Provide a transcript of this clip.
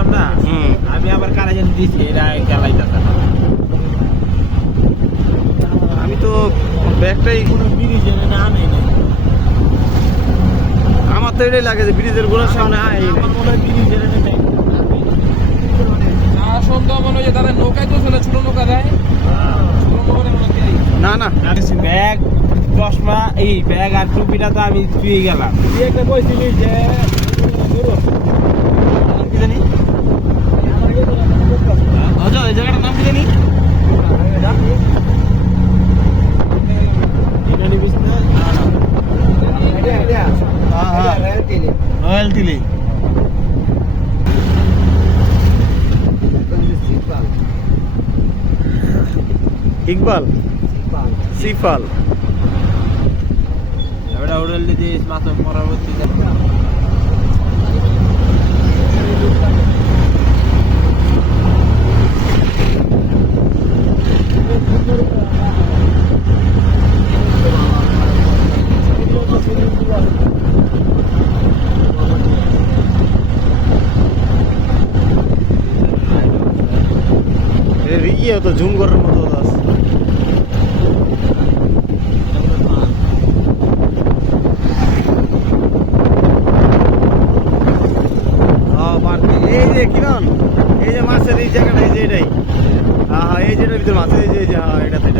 গেলাম না, আমি আবার কারা যেন দিছি এরা খেলাইতেছে না। আমি তো ব্যাগটাই কোনো ব্রিজ এনে না আনেই নাই। আমার তো এটাই লাগে যে ব্রিজের গোড়ার সামনে আমার মনে হয় ব্রিজ এনে নেই। সন্ধ্যা মনে হয় তারা নৌকায় তো চলে, ছোট নৌকা দেয়, ছোট নৌকা মনে হয়। না না ব্যাগ চশমা এই ব্যাগ আর টুপিটা তো আমি পেয়ে গেলাম। তুই একটা কইছিলি যে কি জানি হজো এই জায়গাটার নাম কি জানি এটা নিবিস না? রয়্যাল টিলি ইকবাল সিফাল ওটা হোটেল দিতে মাছ পরবর্তীতে ইয়ে তো জুম করার মতো আছে এই যে কিরণ এই যে মাছের এই জায়গাটা এই যে এটাই হ্যাঁ এই যেটার ভিতরে মাছ এই যে হ্যাঁ এটাতে